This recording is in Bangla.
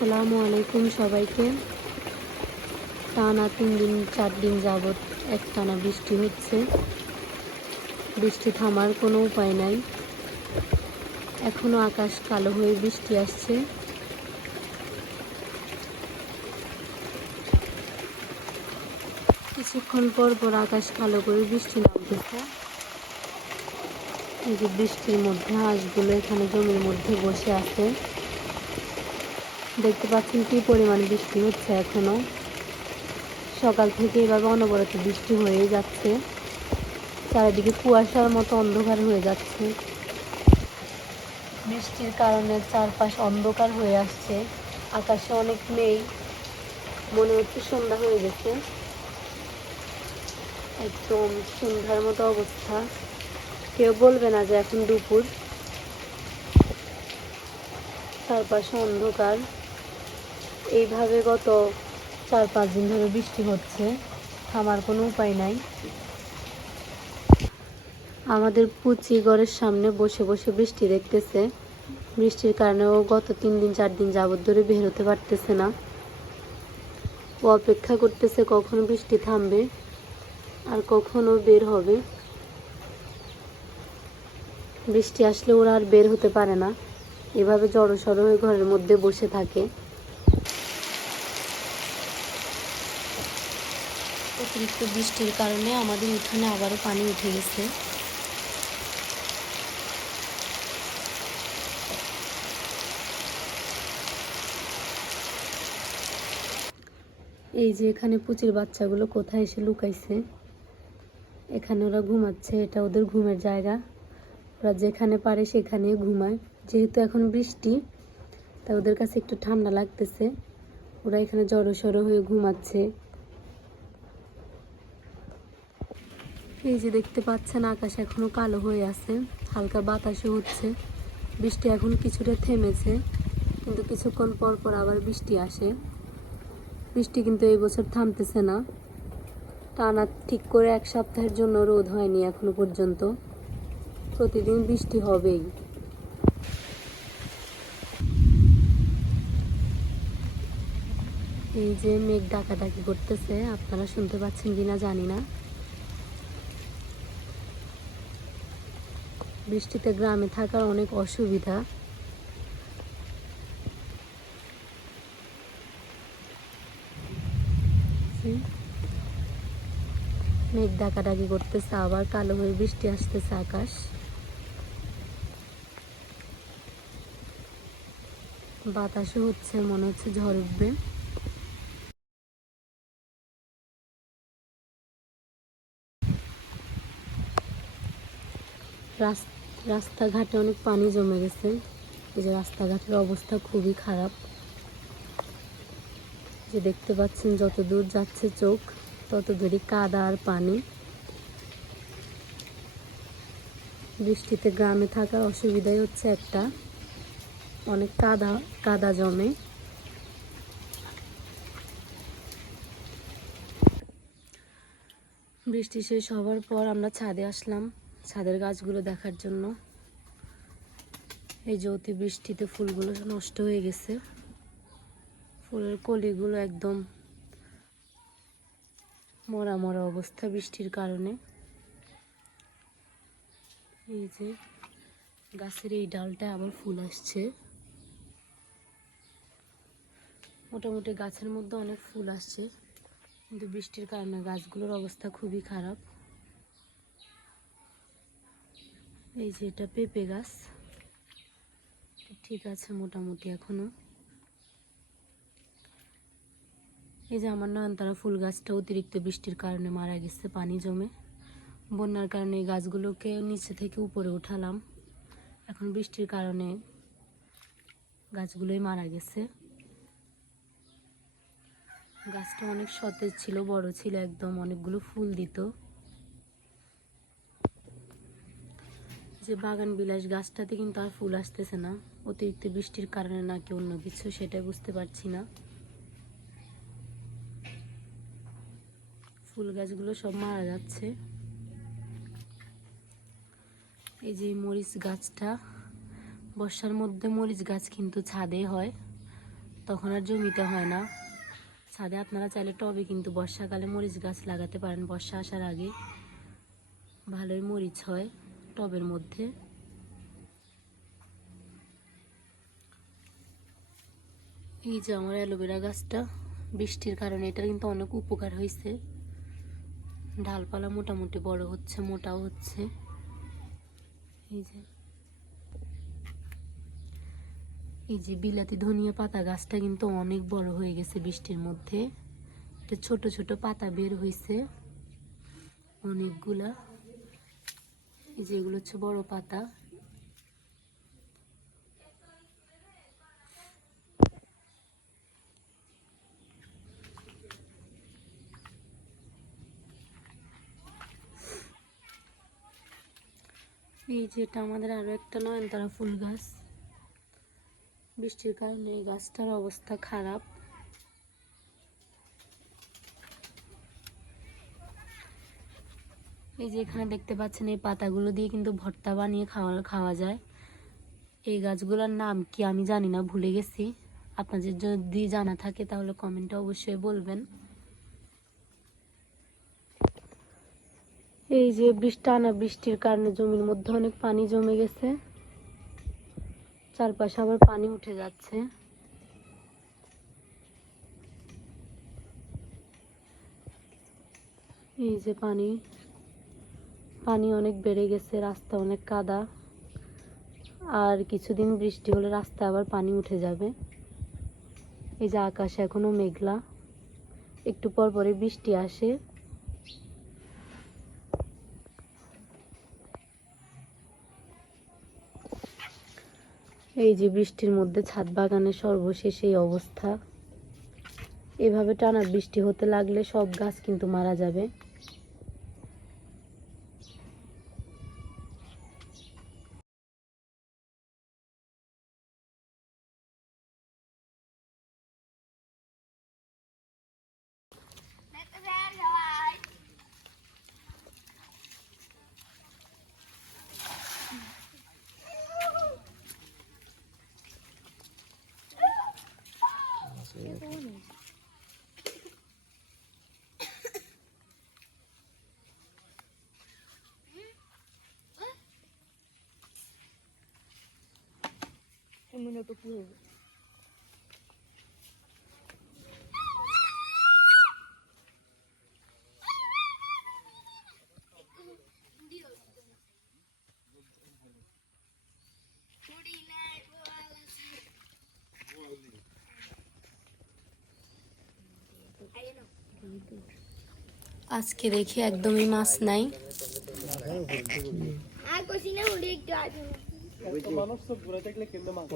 আসসালামু আলাইকুম সবাইকে। টানা 3-4 দিন যাবৎ একটানা বৃষ্টি হচ্ছে। বৃষ্টি থামার কোনো উপায় নাই। এখনো আকাশ কালো হয়ে বৃষ্টি আসছে। কিছুক্ষণ পর পর আকাশ কালো করে বৃষ্টি নামতেছে। এই যে বৃষ্টির মধ্যে হাঁসগুলো এখানে জমির মধ্যে বসে আছে। দেখতে পাচ্ছেন কি পরিমাণ বৃষ্টি হচ্ছে। এখনো সকাল থেকে এভাবে অনবরত বৃষ্টি হয়ে যাচ্ছে। চারিদিকে কুয়াশার মতো অন্ধকার হয়ে যাচ্ছে। বৃষ্টির কারণে চারপাশ অন্ধকার হয়ে আসছে। আকাশে অনেক মেঘ, মনে হচ্ছে সন্ধ্যা হয়ে গেছে। একদম সন্ধ্যার মতো অবস্থা। কেউ বলবে না যে এখন দুপুর। চারপাশে অন্ধকার। এইভাবে গত 4-5 দিন ধরে বৃষ্টি হচ্ছে, থামার কোনো উপায় নাই। আমাদের পুচি ঘরের সামনে বসে বসে বৃষ্টি দেখতেছে। বৃষ্টির কারণে ও গত 3-4 দিন যাবত ধরে বের হতে পারতেছে না। ও অপেক্ষা করতেছে কখন বৃষ্টি থামবে আর কখন ও বের হবে। বৃষ্টি আসলে ওরা আর বের হতে পারে না, এভাবে জড়সড় হয়ে ঘরের মধ্যে বসে থাকে। অতিরিক্ত বৃষ্টির কারণে আমাদের উঠানে আবারও পানি উঠে গেছে। এই যে এখানে পুচির বাচ্চাগুলো কোথায় এসে লুকাইছে। এখানে ওরা ঘুমাচ্ছে, এটা ওদের ঘুমের জায়গা। ওরা যেখানে পারে সেখানে ঘুমায়। যেহেতু এখন বৃষ্টি, তাই ওদের কাছে একটু ঠান্ডা লাগতেছে। ওরা এখানে জড়সড় হয়ে ঘুমাচ্ছে। এই যে দেখতে পাচ্ছেন আকাশ এখনো কালো হয়ে আছে, হালকা বাতাসও হচ্ছে। বৃষ্টি এখন কিছুটা থেমেছে, কিন্তু কিছুক্ষণ পর পর আবার বৃষ্টি আসে। বৃষ্টি কিন্তু এই বছর থামতেছে না। টানা ঠিক করে 1 সপ্তাহের জন্য রোদ হয়নি এখনো পর্যন্ত। প্রতিদিন বৃষ্টি হবেই। এই যে মেঘ ডাকাডাকি করতেছে, আপনারা শুনতে পাচ্ছেন কিনা জানি না। বৃষ্টিতে গ্রামে থাকার অনেক অসুবিধা। মেঘ ডাকাডাকি করতেছে, আবার কালো হয়ে বৃষ্টি আসতেছে আকাশ। বাতাসও হচ্ছে, মনে হচ্ছে ঝড় উঠবে। রাস্তাঘাটে অনেক পানি জমে গেছে। এই যে রাস্তাঘাটের অবস্থা খুবই খারাপ। যে দেখতে পাচ্ছেন যত দূর যাচ্ছে চোখ তত দূরই কাদা আর পানি। বৃষ্টিতে গ্রামে থাকার অসুবিধাই হচ্ছে একটা, অনেক কাদা জমে। বৃষ্টি শেষ হওয়ার পর আমরা ছাদে আসলাম ছাদের গাছগুলো দেখার জন্য। এই যে অতি বৃষ্টিতে ফুলগুলো নষ্ট হয়ে গেছে। ফুলের কলিগুলো একদম মরা মরা অবস্থা বৃষ্টির কারণে। এই যে গাছের এই ডালটায় আবার ফুল আসছে। মোটামুটি গাছের মধ্যে অনেক ফুল আসছে, কিন্তু বৃষ্টির কারণে গাছগুলোর অবস্থা খুবই খারাপ। এই যে এটা পেঁপে গাছ, ঠিক আছে মোটামুটি এখনো। এই যে আমার নয়নতারা ফুল গাছটা অতিরিক্ত বৃষ্টির কারণে মারা গেছে, পানি জমে। বন্যার কারণে এই গাছগুলোকে নিচে থেকে উপরে উঠালাম, এখন বৃষ্টির কারণে গাছগুলোই মারা গেছে। গাছটা অনেক সতেজ ছিল, বড় ছিল একদম, অনেকগুলো ফুল দিত। যে বাগান বিলাস গাছটাতে কিন্তু আর ফুল আসতেছে না, অতিরিক্ত বৃষ্টির কারণে নাকি অন্য কিছু সেটাই বুঝতে পারছি না। ফুল গাছগুলো সব মারা যাচ্ছে। এই যে মরিচ গাছটা, বর্ষার মধ্যে মরিচ গাছ কিন্তু ছাদে হয়, তখন আর জমিতে হয় না। ছাদে আপনারা চাইলে টবে কিন্তু বর্ষাকালে মরিচ গাছ লাগাতে পারেন। বর্ষা আসার আগে ভালোই মরিচ হয় টবের মধ্যে। এই যে আমার অ্যালোভেরা গাছটা, বৃষ্টির কারণে এটার কিন্তু অনেক উপকার হয়েছে। ডালপালা মোটামুটি বড় হচ্ছে, মোটাও হচ্ছে। এই যে বিলাতি ধনিয়া পাতা গাছটা কিন্তু অনেক বড় হয়ে গেছে বৃষ্টির মধ্যে। এটা ছোট ছোট পাতা বের হয়েছে অনেকগুলা। এই যে এগুলো হচ্ছে বড় পাতা। এই যে এটা আমাদের আরো একটা নয়নতারা ফুল গাছ। বৃষ্টির কারণে এই গাছটার অবস্থা খারাপ। এই যে এখানে দেখতে পাচ্ছেন এই পাতাগুলো দিয়ে কিন্তু ভর্তা বানিয়ে খাওয়া যায়। এই গাছগুলোর নাম কি আমি জানি না, ভুলে গেছি। আপনাদের যদি জানা থাকে তাহলে কমেন্টে অবশ্যই বলবেন। এই যে টানা বৃষ্টির কারণে জমির মধ্যে অনেক পানি জমে গেছে, চারপাশে আবার পানি উঠে যাচ্ছে। এই যে পানি অনেক বেড়ে গেছে, রাস্তা অনেক কাদা। আর কিছুদিন বৃষ্টি হলে রাস্তায় আবার পানি উঠে যাবে। এই যে আকাশ এখনো মেঘলা, একটু পর পরে বৃষ্টি আসে। এই যে বৃষ্টির মধ্যে ছাদ বাগানের সর্বশেষ এই অবস্থা। এভাবে টানা বৃষ্টি হতে লাগলে সব গাছ কিন্তু মারা যাবে। আজকে দেখি একদমই মাছ নাই। মানুষ তো ঘুরে থাকলে কিন্তু মাছ